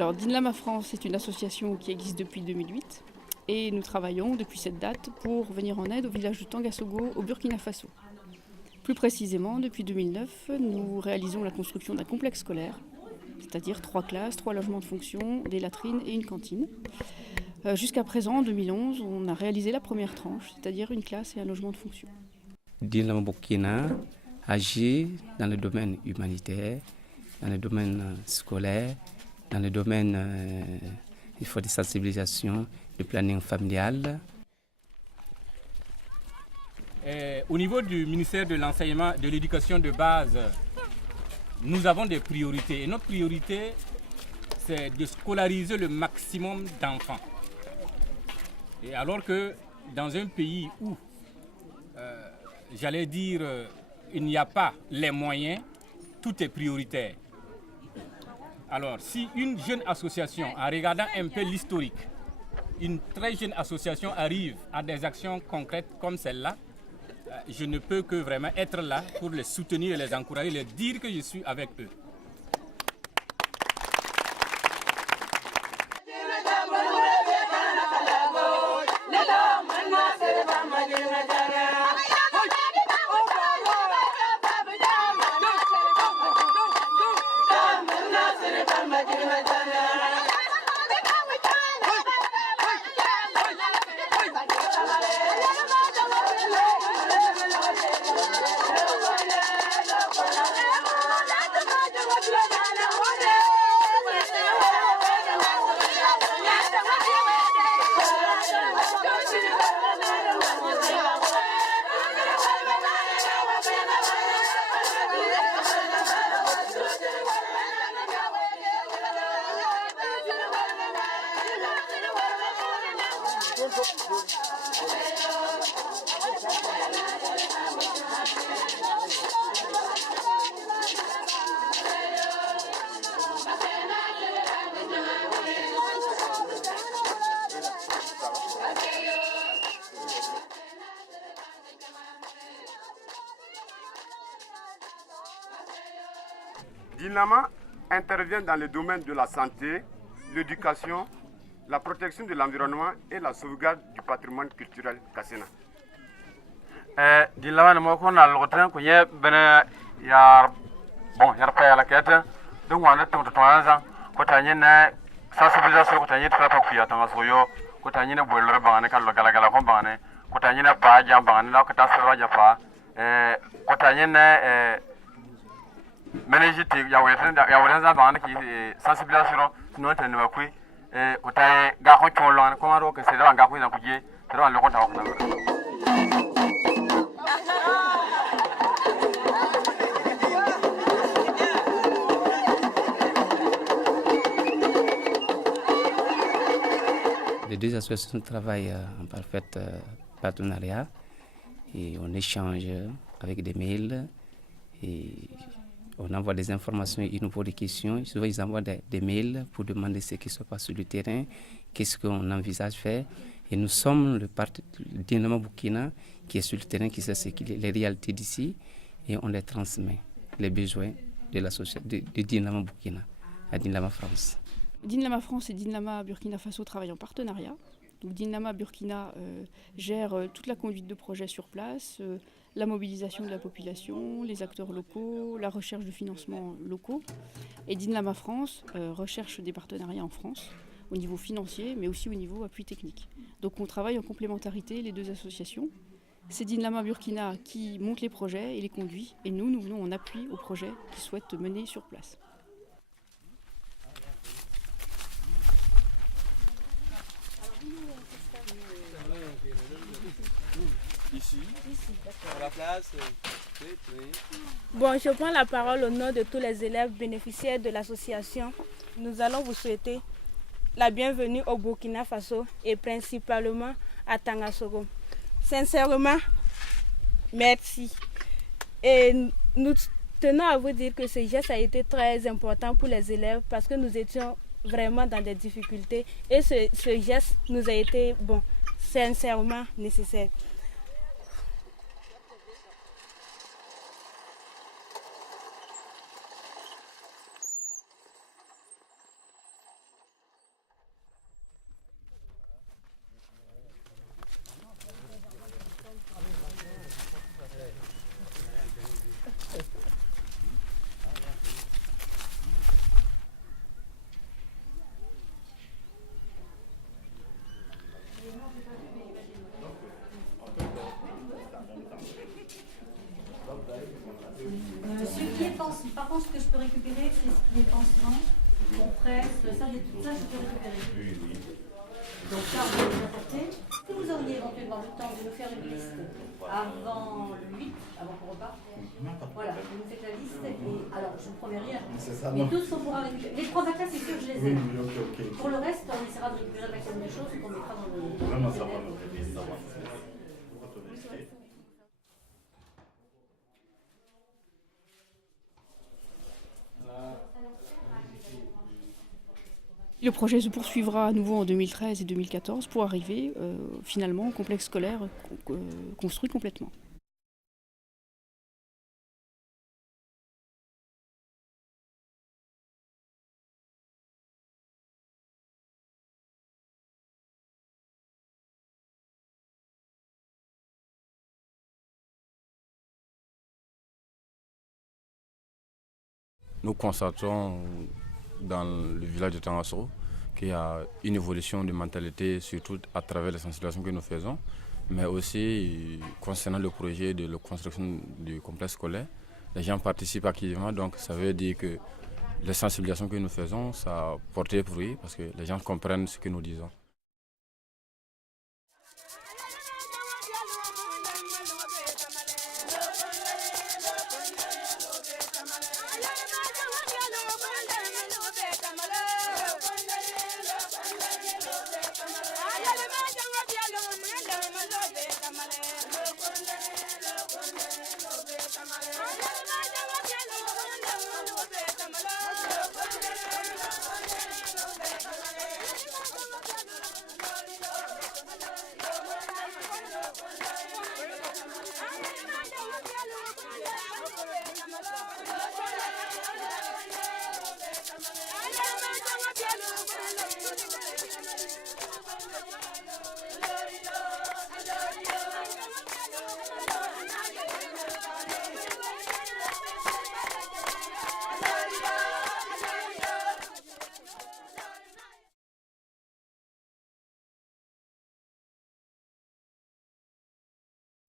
Alors, Dinlama France est une association qui existe depuis 2008 et nous travaillons depuis cette date pour venir en aide au village de Tangasogo au Burkina Faso. Plus précisément, depuis 2009, nous réalisons la construction d'un complexe scolaire, c'est-à-dire 3 classes, 3 logements de fonction, des latrines et une cantine. Jusqu'à présent, en 2011, on a réalisé la première tranche, c'est-à-dire une classe et un logement de fonction. Dinlama Burkina agit dans le domaine humanitaire, dans le domaine scolaire, dans le domaine de sensibilisation, du planning familial. Au niveau du ministère de l'enseignement, de l'éducation de base, nous avons des priorités. Et notre priorité, c'est de scolariser le maximum d'enfants. Et alors que dans un pays où, il n'y a pas les moyens, tout est prioritaire. Alors, si une jeune association, en regardant un peu l'historique, une très jeune association arrive à des actions concrètes comme celle-là, je ne peux que vraiment être là pour les soutenir et les encourager, leur dire que je suis avec eux. Dinlama intervient dans le domaine de la santé, l'éducation, la protection de l'environnement et la sauvegarde du patrimoine culturel Kassena. Dinlama ne moko na lokotan ko ye bena yar pa la kete donc on a tout anza ko tanye na sensibilisation ko tanye trapa ku ya tanga soyo ko tanye na bolre bangane kallo gala ko bangane ko tanye na pa jam bangane la ko tasra ja pa ko tanye na menejiti ya weten za bangane ki sensibilisation non tane ba ku ko tay ga ko chonlo ko maro ke se da ga ku na ku je tro an lo ko ta ko na. Les deux associations travaillent en parfait partenariat et on échange avec des mails et on envoie des informations, ils nous posent des questions. Souvent, ils envoient des mails pour demander ce qui se passe sur le terrain, qu'est-ce qu'on envisage faire. Et nous sommes le parti Dinlama Burkina qui est sur le terrain, qui sait les réalités d'ici et on les transmet, les besoins de Dinlama Burkina à Dinlama France. Dinlama France et Dinlama Burkina Faso travaillent en partenariat. Donc Dinlama Burkina gère toute la conduite de projet sur place, la mobilisation de la population, les acteurs locaux, la recherche de financements locaux. Et Dinlama France recherche des partenariats en France, au niveau financier, mais aussi au niveau appui technique. Donc on travaille en complémentarité, les deux associations. C'est Dinlama Burkina qui monte les projets et les conduit, et nous venons en appui aux projets qu'ils souhaitent mener sur place. Ici, sur la place. Bon, je prends la parole au nom de tous les élèves bénéficiaires de l'association. Nous allons vous souhaiter la bienvenue au Burkina Faso et principalement à Tangasogo. Sincèrement, merci. Et nous tenons à vous dire que ce geste a été très important pour les élèves parce que nous étions vraiment dans des difficultés et ce geste nous a été, sincèrement nécessaire. Ce qui est pansement, par contre, ce que je peux récupérer, c'est ce qui est pansement, compresse, ça je peux récupérer. Donc ça, on va vous apporter. Est-ce que vous auriez éventuellement le temps de nous faire une liste avant le 8, avant qu'on reparte? Voilà, vous nous faites la liste. Et, alors, je ne promets rien. Mais tous sont pour récupérer. Les 3 bacs là, c'est sûr que je les ai. Pour le reste, on essaiera de récupérer le maximum de choses qu'on mettra dans le. Vraiment, ça va. Le projet se poursuivra à nouveau en 2013 et 2014 pour arriver finalement au complexe scolaire construit complètement. Nous constatons dans le village de Tangassoro qu'il y a une évolution de mentalité, surtout à travers les sensibilisations que nous faisons, mais aussi concernant le projet de la construction du complexe scolaire. Les gens participent activement, donc ça veut dire que les sensibilisations que nous faisons, ça a porté fruit parce que les gens comprennent ce que nous disons.